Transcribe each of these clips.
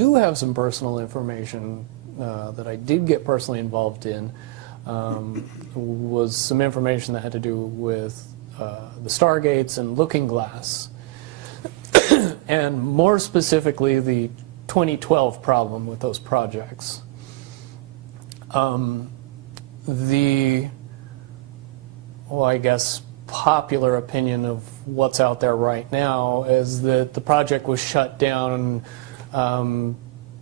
do have some personal information that I did get personally involved in was some information that had to do with the Stargates and Looking Glass, and more specifically the 2012 problem with those projects. I guess, popular opinion of what's out there right now is that the project was shut down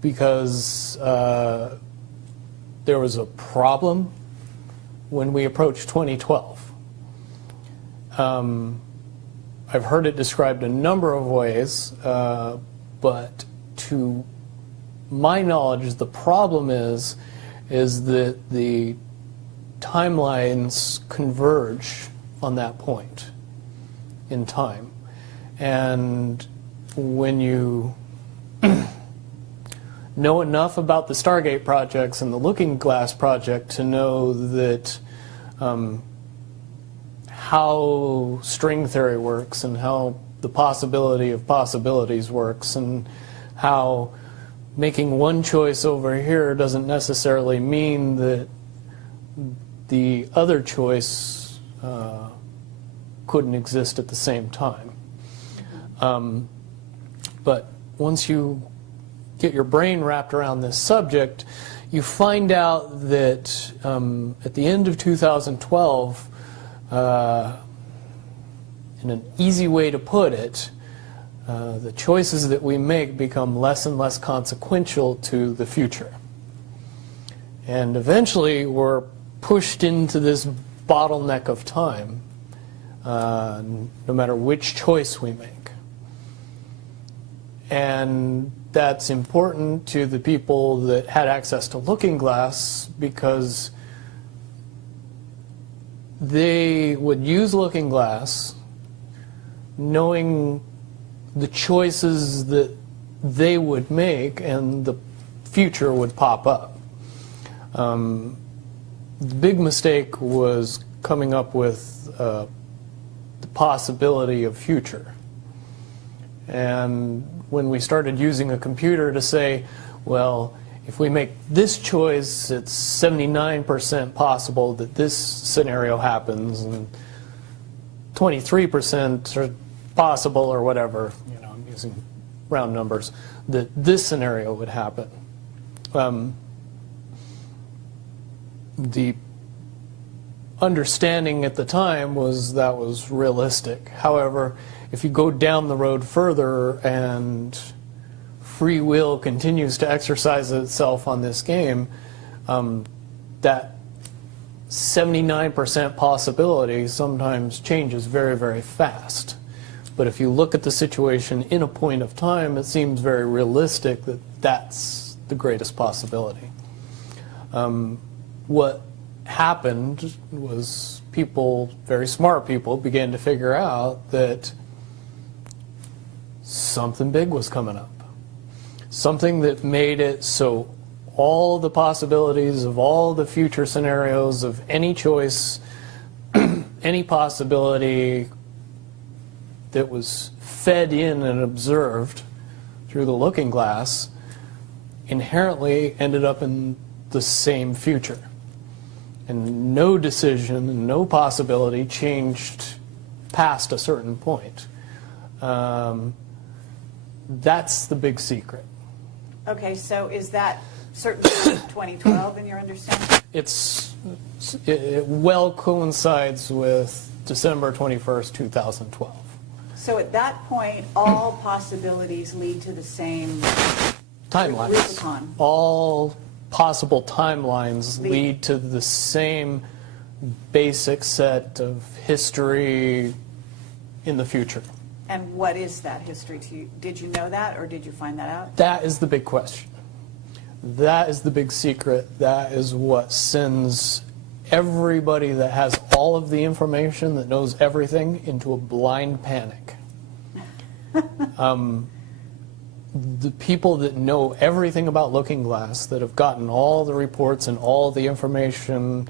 because there was a problem when we approached 2012. I've heard it described a number of ways, but to my knowledge, the problem is that the timelines converge on that point in time. And when you know enough about the Stargate projects and the Looking Glass project to know that how string theory works and how the possibility of possibilities works and how making one choice over here doesn't necessarily mean that the other choice couldn't exist at the same time. But once you get your brain wrapped around this subject, you find out that at the end of 2012, in an easy way to put it, the choices that we make become less and less consequential to the future. And eventually we're pushed into this bottleneck of time, no matter which choice we make. And that's important to the people that had access to Looking Glass because they would use Looking Glass knowing the choices that they would make and the future would pop up. The big mistake was coming up with the possibility of future. And when we started using a computer to say, well, if we make this choice, it's 79% possible that this scenario happens, and 23% are possible, or whatever, you know, I'm using round numbers, that this scenario would happen. The understanding at the time was that was realistic. However, if you go down the road further and free will continues to exercise itself on this game, that 79% possibility sometimes changes very, very fast. But if you look at the situation in a point of time, it seems very realistic that that's the greatest possibility. What happened was people, very smart people, began to figure out that something big was coming up. Something that made it so all the possibilities of all the future scenarios of any choice, any possibility that was fed in and observed through the Looking Glass inherently ended up in the same future. And no decision and no possibility changed past a certain point. That's the big secret. Okay, so is that certainly 2012 in your understanding? It well coincides with December 21st, 2012. So at that point, all possibilities lead to the same timelines. Rubicon. All possible timelines lead to the same basic set of history in the future. And what is that history to you? Did you know that, or did you find that out? That is the big question. That is the big secret. That is what sends everybody that has all of the information, that knows everything, into a blind panic. The people that know everything about Looking Glass, that have gotten all the reports and all the information,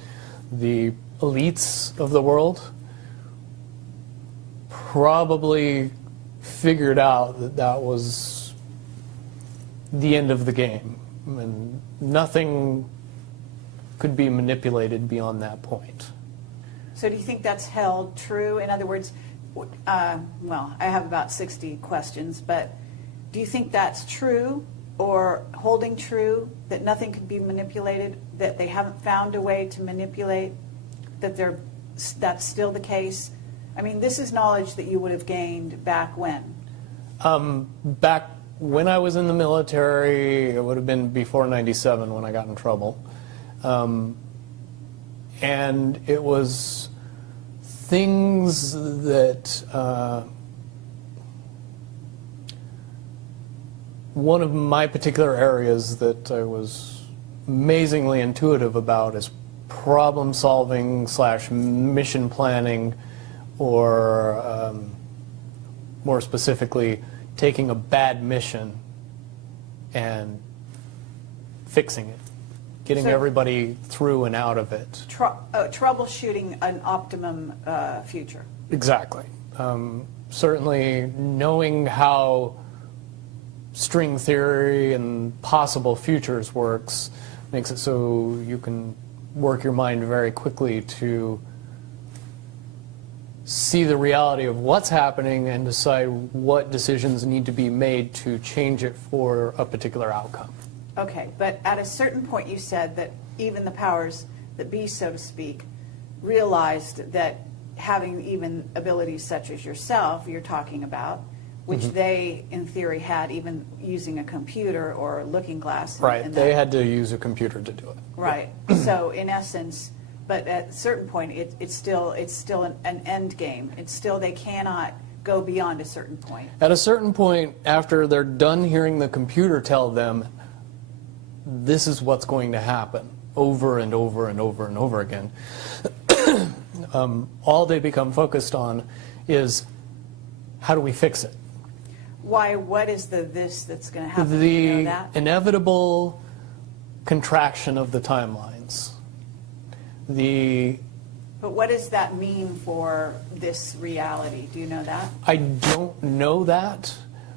the elites of the world, probably figured out that that was the end of the game, and nothing could be manipulated beyond that point. So do you think that's held true? In other words, well, I have about 60 questions, but do you think that's true or holding true, that nothing could be manipulated, that they haven't found a way to manipulate, that's still the case? I mean, this is knowledge that you would have gained back when? Back when I was in the military, it would have been before '97 when I got in trouble. And it was things that one of my particular areas that I was amazingly intuitive about is problem solving / mission planning, or more specifically, taking a bad mission and fixing it, getting So- everybody through and out of it. Troubleshooting an optimum future. Exactly. Certainly knowing how string theory and possible futures works makes it so you can work your mind very quickly to see the reality of what's happening and decide what decisions need to be made to change it for a particular outcome. Okay, but at a certain point you said that even the powers that be, so to speak, realized that having even abilities such as yourself, you're talking about, which they, in theory, had even using a computer or a looking glass. Right, and they that- had to use a computer to do it. Right, so in essence, but at a certain point, it's still an end game. It's still, they cannot go beyond a certain point. At a certain point, after they're done hearing the computer tell them, this is what's going to happen, over and over and over and over again, all they become focused on is, how do we fix it? Why, what is this that's going to happen? Do you know The that? inevitable contraction of the timelines. But what does that mean for this reality? Do you know that? I don't know that.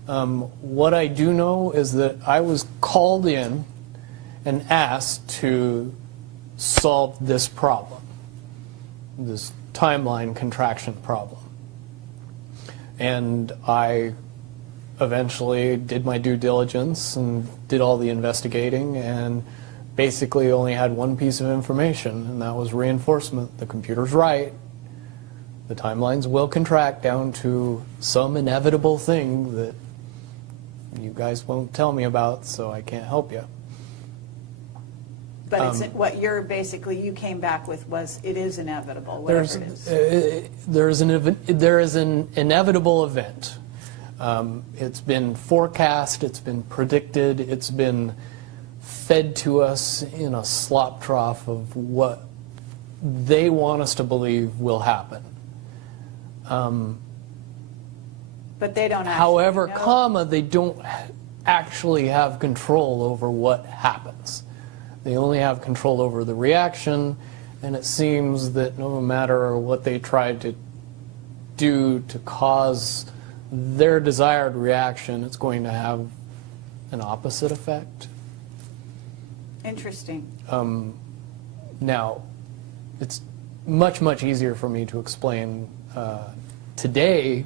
What I do know is that I was called in and asked to solve this problem, this timeline contraction problem. And I eventually did my due diligence and did all the investigating, and basically only had one piece of information, and that was reinforcement. The computer's right. The timelines will contract down to some inevitable thing that you guys won't tell me about, so I can't help you. But it's, what you're basically, you came back with was, it is inevitable, whatever it is. There is an inevitable event. It's been forecast, it's been predicted, it's been fed to us in a slop trough of what they want us to believe will happen. But they don't actually However, know. they don't actually have control over what happens. They only have control over the reaction, and it seems that no matter what they try to do to cause their desired reaction, it's going to have an opposite effect. Interesting. Now, it's much, much easier for me to explain today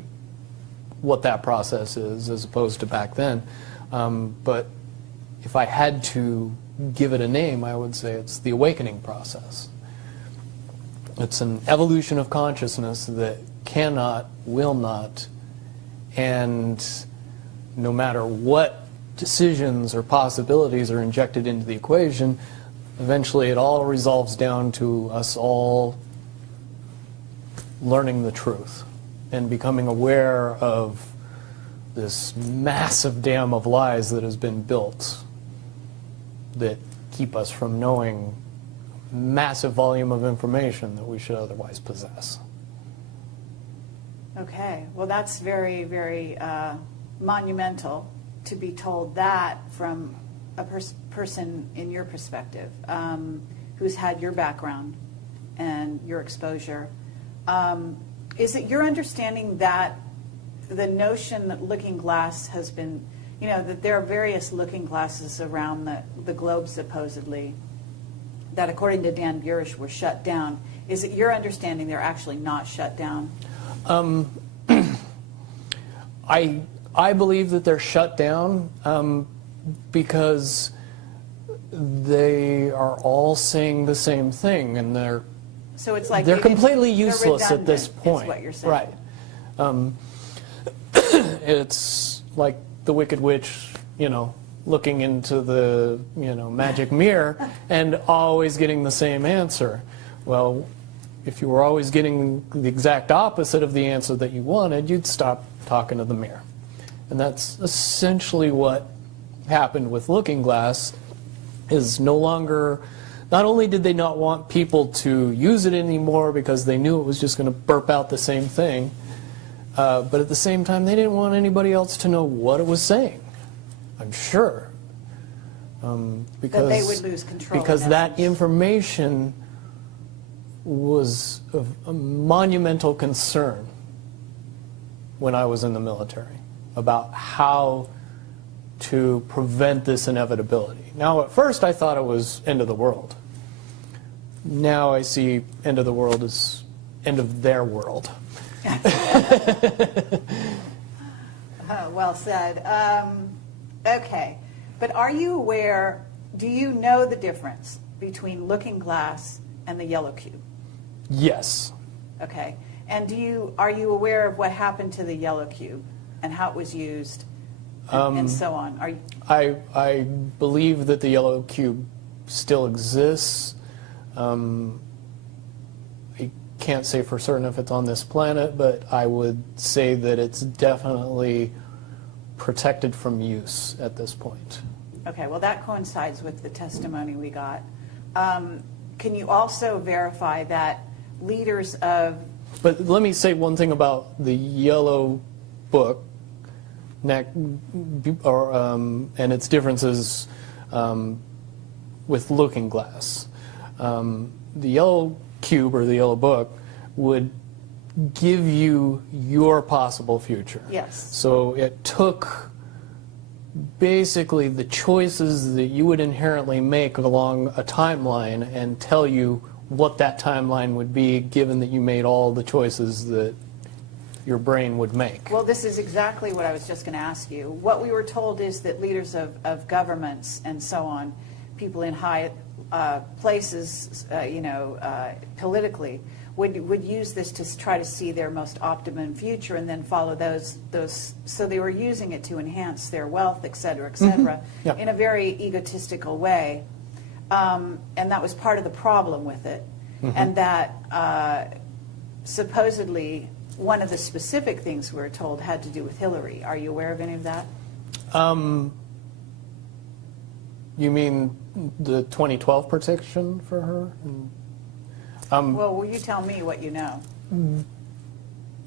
what that process is as opposed to back then. But if I had to give it a name, I would say it's the awakening process. It's an evolution of consciousness that cannot, will not, and no matter what decisions or possibilities are injected into the equation, eventually it all resolves down to us all learning the truth and becoming aware of this massive dam of lies that has been built that keep us from knowing massive volume of information that we should otherwise possess. Okay. Well, that's very, very monumental to be told that from a person in your perspective, who's had your background and your exposure. Is it your understanding that the notion that Looking Glass has been you know, that there are various looking glasses around the globe, supposedly, that according to Dan Burish were shut down. Is it your understanding they're actually not shut down? I believe that they're shut down because they are all saying the same thing, and So it's like they're you can- completely they're useless at this redundant, point. Is what you're saying. Right. It's like the Wicked Witch, you know, looking into the, you know, magic mirror and always getting the same answer. Well, if you were always getting the exact opposite of the answer that you wanted, you'd stop talking to the mirror. And that's essentially what happened with Looking Glass, is no longer, not only did they not want people to use it anymore because they knew it was just going to burp out the same thing, but at the same time they didn't want anybody else to know what it was saying, I'm sure. Because, That they would lose control. because in that essence. information was of a monumental concern when I was in the military about how to prevent this inevitability. Now, at first I thought it was end of the world. Now I see end of the world as end of their world. Well said. Okay. But are you aware, do you know the difference between Looking Glass and the Yellow Cube? Yes. Okay. And are you aware of what happened to the Yellow Cube and how it was used and so on? Are you, I believe that the Yellow Cube still exists. I can't say for certain if it's on this planet, but I would say that it's definitely protected from use at this point. okay, well, that coincides with the testimony we got. Can you also verify that leaders of... But let me say one thing about the Yellow Book and its differences with Looking Glass. The Yellow Cube or the Yellow Book would give you your possible future. Yes. So it took basically the choices that you would inherently make along a timeline and tell you what that timeline would be, given that you made all the choices that your brain would make. Well, this is exactly what I was just going to ask you. What we were told is that leaders of governments and so on, people in high places, politically, would use this to try to see their most optimum future and then follow those. So they were using it to enhance their wealth, et cetera, Yep. in a very egotistical way. And that was part of the problem with it. And that supposedly one of the specific things we were told had to do with Hillary. Are you aware of any of that? You mean the 2012 protection for her? Well, will you tell me what you know?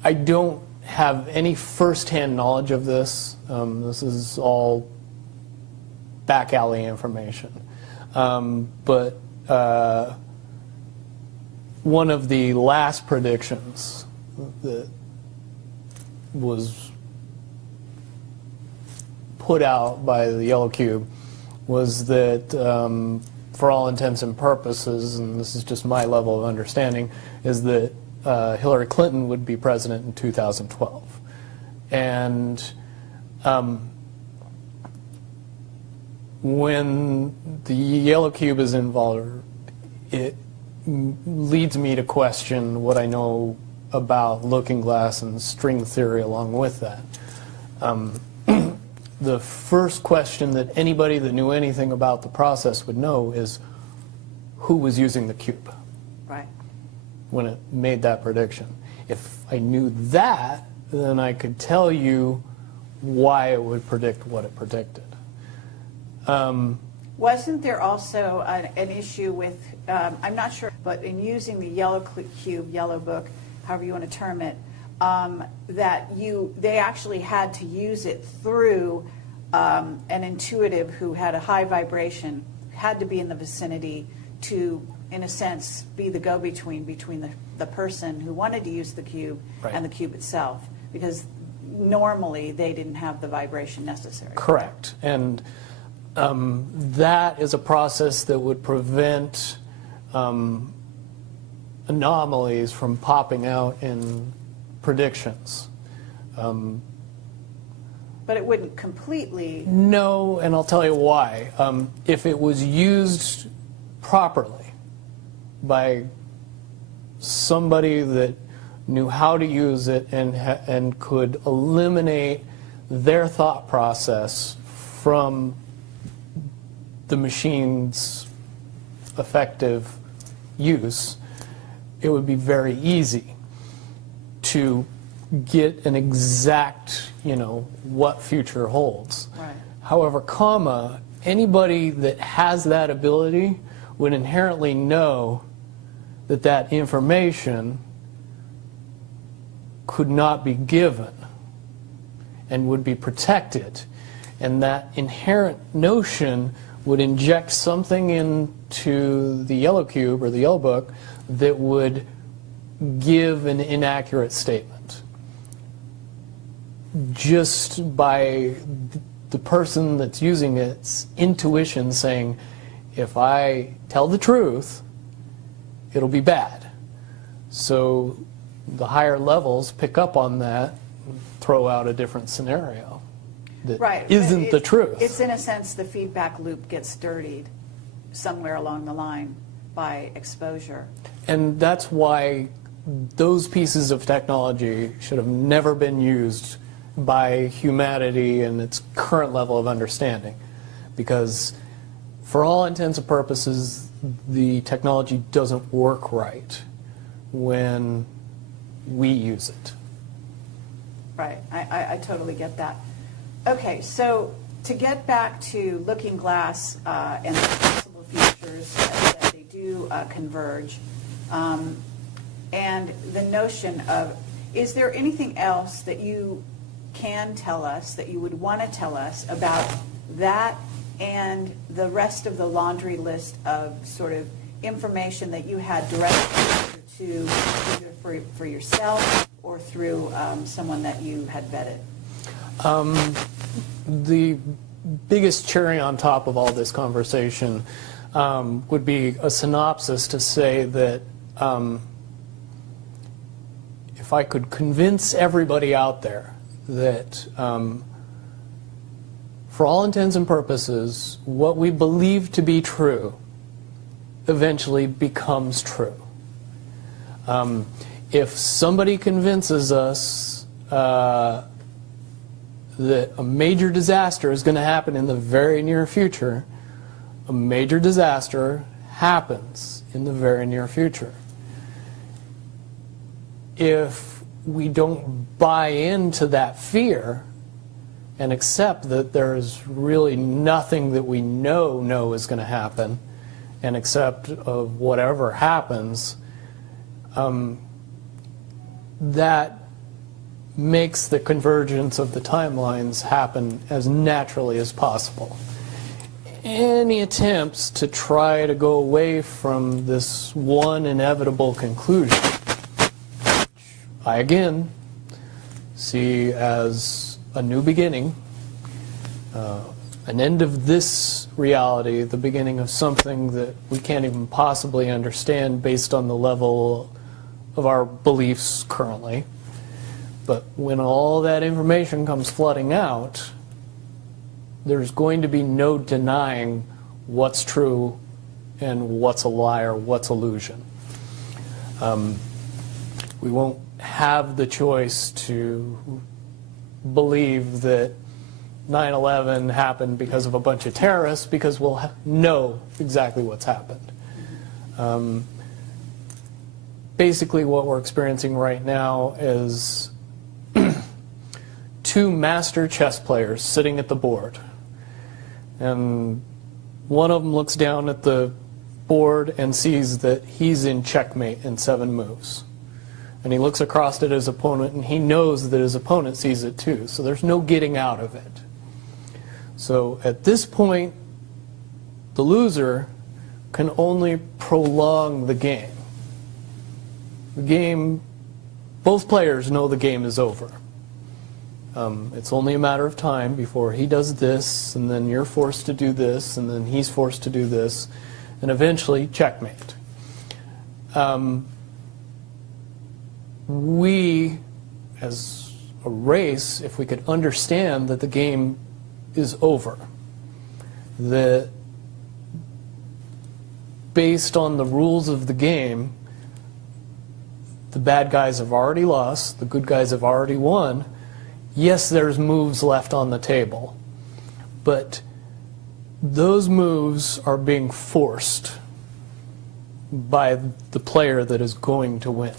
I don't have any firsthand knowledge of this. This is all back alley information. But one of the last predictions that was put out by the Yellow Cube was that, for all intents and purposes, and this is just my level of understanding, is that Hillary Clinton would be president in 2012. And when the Yellow Cube is involved, it leads me to question what I know about Looking Glass and string theory along with that. The first question that anybody that knew anything about the process would know is who was using the cube Right. when it made that prediction. If I knew that, then I could tell you why it would predict what it predicted. Wasn't there also an issue with, I'm not sure, but in using the Yellow Cube, Yellow Book, however you want to term it, that they actually had to use it through an intuitive who had a high vibration, had to be in the vicinity to, in a sense, be the go-between between the person who wanted to use the cube Right. and the cube itself. Because normally they didn't have the vibration necessary. Correct. And that is a process that would prevent anomalies from popping out in predictions. But it wouldn't completely. No, and I'll tell you why. If it was used properly by somebody that knew how to use it and could eliminate their thought process from the machine's effective use, it would be very easy to get an exact, what future holds. Right. However, anybody that has that ability would inherently know that that information could not be given and would be protected. And that inherent notion would inject something into the yellow cube or the yellow book that would give an inaccurate statement. Just by the person that's using its intuition saying, if I tell the truth, it'll be bad. So the higher levels pick up on that and throw out a different scenario that Right. isn't the truth. It's in a sense the feedback loop gets dirtied somewhere along the line by exposure. And that's why those pieces of technology should have never been used by humanity in its current level of understanding. Because for all intents and purposes, the technology doesn't work right when we use it. Right, I totally get that. Okay, so to get back to Looking Glass and the possible futures that they do converge, and the notion of, is there anything else that you can tell us, that you would want to tell us about that and the rest of the laundry list of sort of information that you had direct exposure to, either for yourself or through someone that you had vetted? The biggest cherry on top of all this conversation would be a synopsis to say that if I could convince everybody out there that for all intents and purposes, what we believe to be true eventually becomes true. If somebody convinces us that a major disaster is going to happen in the very near future, a major disaster happens in the very near future. If we don't buy into that fear and accept that there's really nothing that we know is going to happen, and accept of whatever happens, that makes the convergence of the timelines happen as naturally as possible. Any attempts to try to go away from this one inevitable conclusion, I again see as a new beginning, an end of this reality, the beginning of something that we can't even possibly understand based on the level of our beliefs currently. But when all that information comes flooding out, there's going to be no denying what's true and what's a lie or what's illusion. We won't have the choice to believe that 9/11 happened because of a bunch of terrorists, because we'll know exactly what's happened. Basically what we're experiencing right now is two master chess players sitting at the board. And one of them looks down at the board and sees that he's in checkmate in 7 moves. And he looks across at his opponent and he knows that his opponent sees it too. So there's no getting out of it. So at this point, the loser can only prolong the game. The game, both players know the game is over. It's only a matter of time before he does this, and then you're forced to do this, and then he's forced to do this, and eventually checkmate. We, as a race, if we could understand that the game is over, that based on the rules of the game, the bad guys have already lost, the good guys have already won. Yes, there's moves left on the table, but those moves are being forced by the player that is going to win.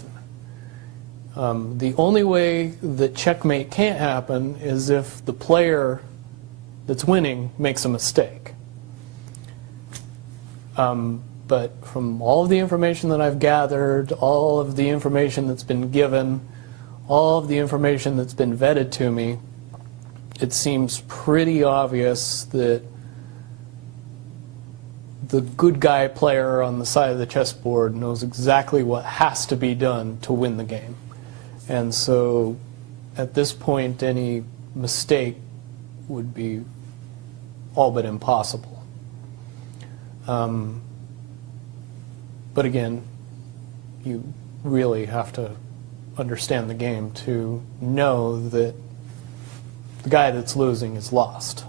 The only way that checkmate can't happen is if the player that's winning makes a mistake. But from all of the information that I've gathered, all of the information that's been given, all of the information that's been vetted to me, it seems pretty obvious that the good guy player on the side of the chessboard knows exactly what has to be done to win the game. And so at this point, any mistake would be all but impossible. But again, you really have to understand the game to know that the guy that's losing is lost.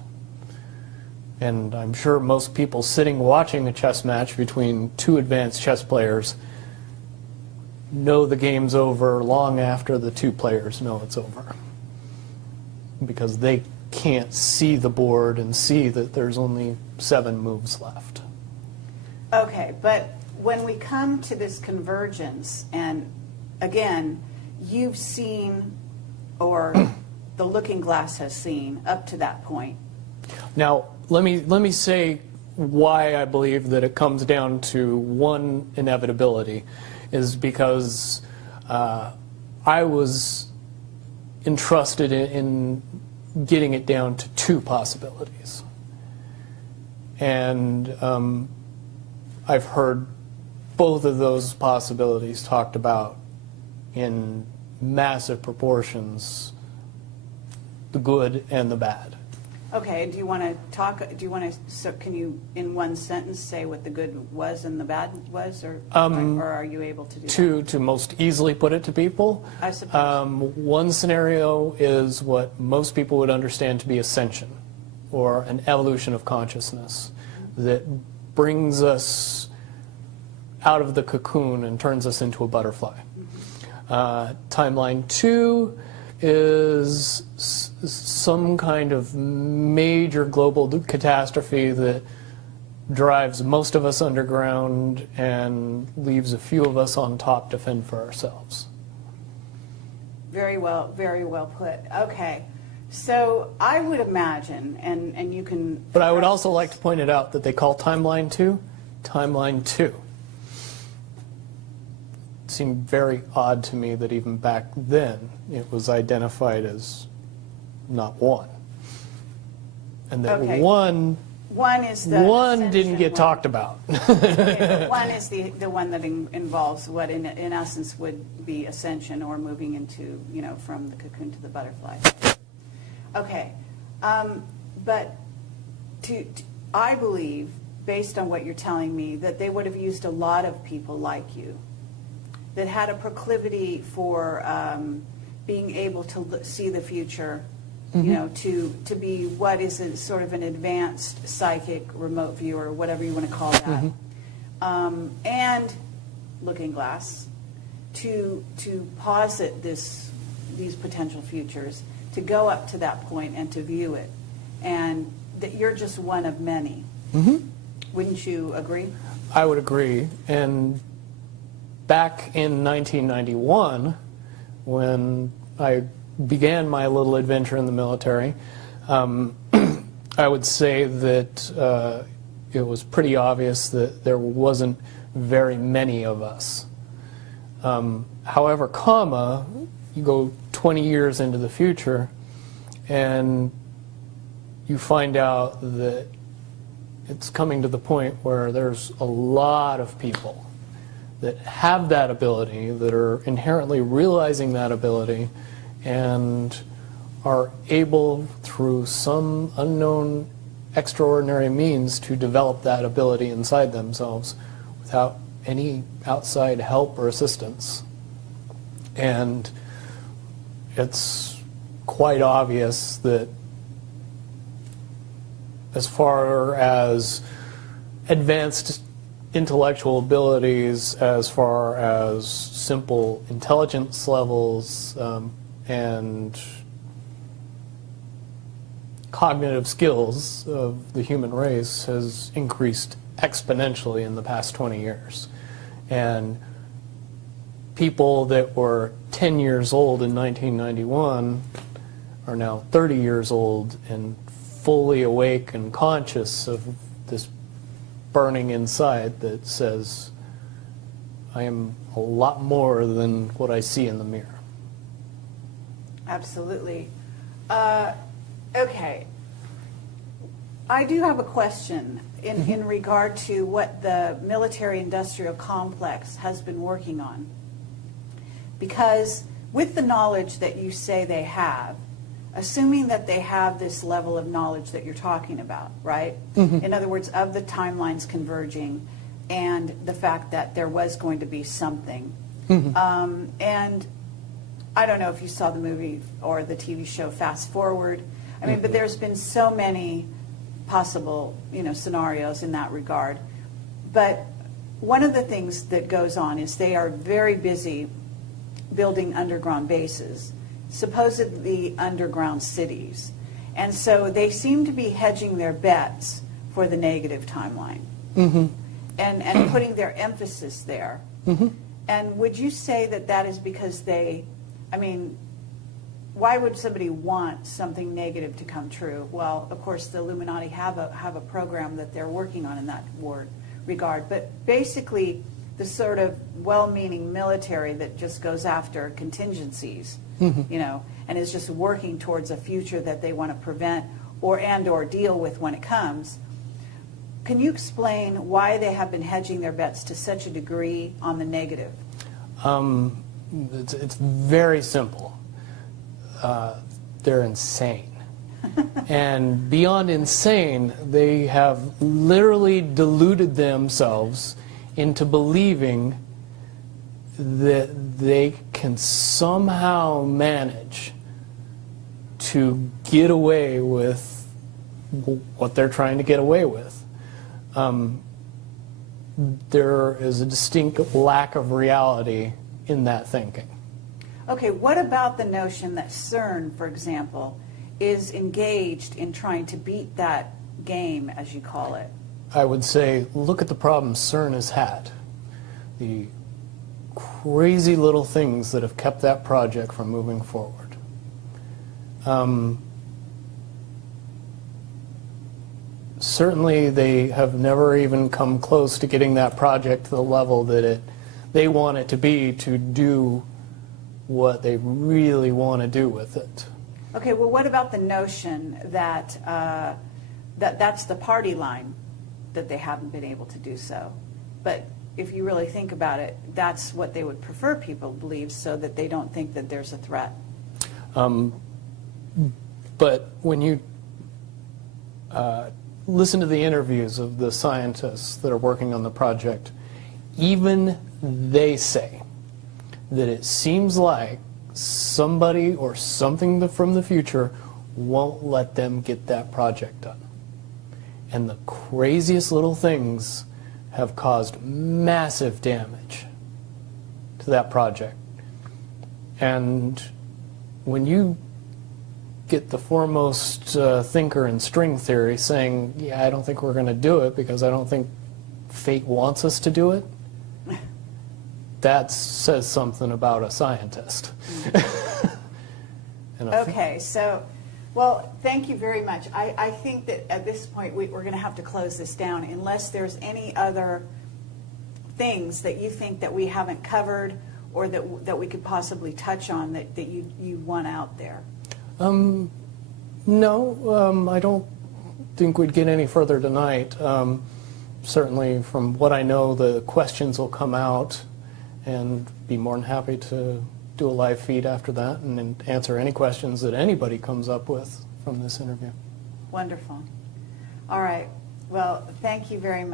And I'm sure most people sitting watching a chess match between two advanced chess players know the game's over long after the two players know it's over, because they can't see the board and see that there's only 7 moves left. Okay, but when we come to this convergence, and again, you've seen, or the looking glass has seen, up to that point. Now, let me say why I believe that it comes down to one inevitability, is because I was entrusted in getting it down to 2 possibilities. And I've heard both of those possibilities talked about in massive proportions, the good and the bad. Okay, do you want to talk, so can you, in one sentence, say what the good was and the bad was, or are you able to do that? To most easily put it to people, I suppose. one scenario is what most people would understand to be ascension, or an evolution of consciousness, that brings us out of the cocoon and turns us into a butterfly. Timeline 2 is some kind of major global catastrophe that drives most of us underground and leaves a few of us on top to fend for ourselves. Very well put. Okay, so I would imagine, and you can... But I would also like to point it out that they call Timeline 2 Timeline 2. It seemed very odd to me that even back then it was identified as not 1. And that Okay. one is the didn't ascension get one. talked about. Okay, but 1 is the one that involves what in essence would be ascension, or moving into, from the cocoon to the butterfly. Okay, but I believe, based on what you're telling me, that they would have used a lot of people like you that had a proclivity for being able to see the future, to be what is a sort of an advanced psychic remote viewer, whatever you want to call that, and looking glass, to posit these potential futures, to go up to that point and to view it, and that you're just one of many. Wouldn't you agree? I would agree. And back in 1991, when I began my little adventure in the military, I would say that it was pretty obvious that there wasn't very many of us. However, you go 20 years into the future and you find out that it's coming to the point where there's a lot of people that have that ability, that are inherently realizing that ability, and are able, through some unknown extraordinary means, to develop that ability inside themselves without any outside help or assistance. And it's quite obvious that as far as advanced intellectual abilities, as far as simple intelligence levels, and cognitive skills of the human race has increased exponentially in the past 20 years. And people that were 10 years old in 1991 are now 30 years old and fully awake and conscious of this burning inside that says, I am a lot more than what I see in the mirror. Absolutely. Okay. I do have a question in regard to what the military-industrial complex has been working on. Because with the knowledge that you say they have, assuming that they have this level of knowledge that you're talking about, right? In other words, of the timelines converging and the fact that there was going to be something. And I don't know if you saw the movie or the TV show Fast Forward. I mean, but there's been so many possible, scenarios in that regard. But one of the things that goes on is they are very busy building underground bases, supposedly underground cities. And so they seem to be hedging their bets for the negative timeline and putting their emphasis there. And would you say that that is because why would somebody want something negative to come true? Well, of course, the Illuminati have a program that they're working on in that regard. But basically, the sort of well-meaning military that just goes after contingencies, and is just working towards a future that they want to prevent or deal with when it comes. Can you explain why they have been hedging their bets to such a degree on the negative? It's very simple. They're insane. And beyond insane, they have literally deluded themselves into believing that they can somehow manage to get away with what they're trying to get away with. There is a distinct lack of reality in that thinking. Okay, what about the notion that CERN, for example, is engaged in trying to beat that game, as you call it? I would say, look at the problems CERN has had. The crazy little things that have kept that project from moving forward. Certainly they have never even come close to getting that project to the level that they want it to be to do what they really want to do with it. Okay, well, what about the notion that that's the party line, that they haven't been able to do so? But if you really think about it, that's what they would prefer people believe, so that they don't think that there's a threat. But when you listen to the interviews of the scientists that are working on the project, even they say that it seems like somebody or something from the future won't let them get that project done. And the craziest little things have caused massive damage to that project. And when you get the foremost thinker in string theory saying, yeah, I don't think we're going to do it because I don't think fate wants us to do it, that says something about a scientist. Okay, so, well, thank you very much. I think that at this point we're going to have to close this down unless there's any other things that you think that we haven't covered or that we could possibly touch on that you want out there. No, I don't think we'd get any further tonight. Certainly from what I know, the questions will come out and be more than happy to do a live feed after that and answer any questions that anybody comes up with from this interview. Wonderful. All right. Well, thank you very much.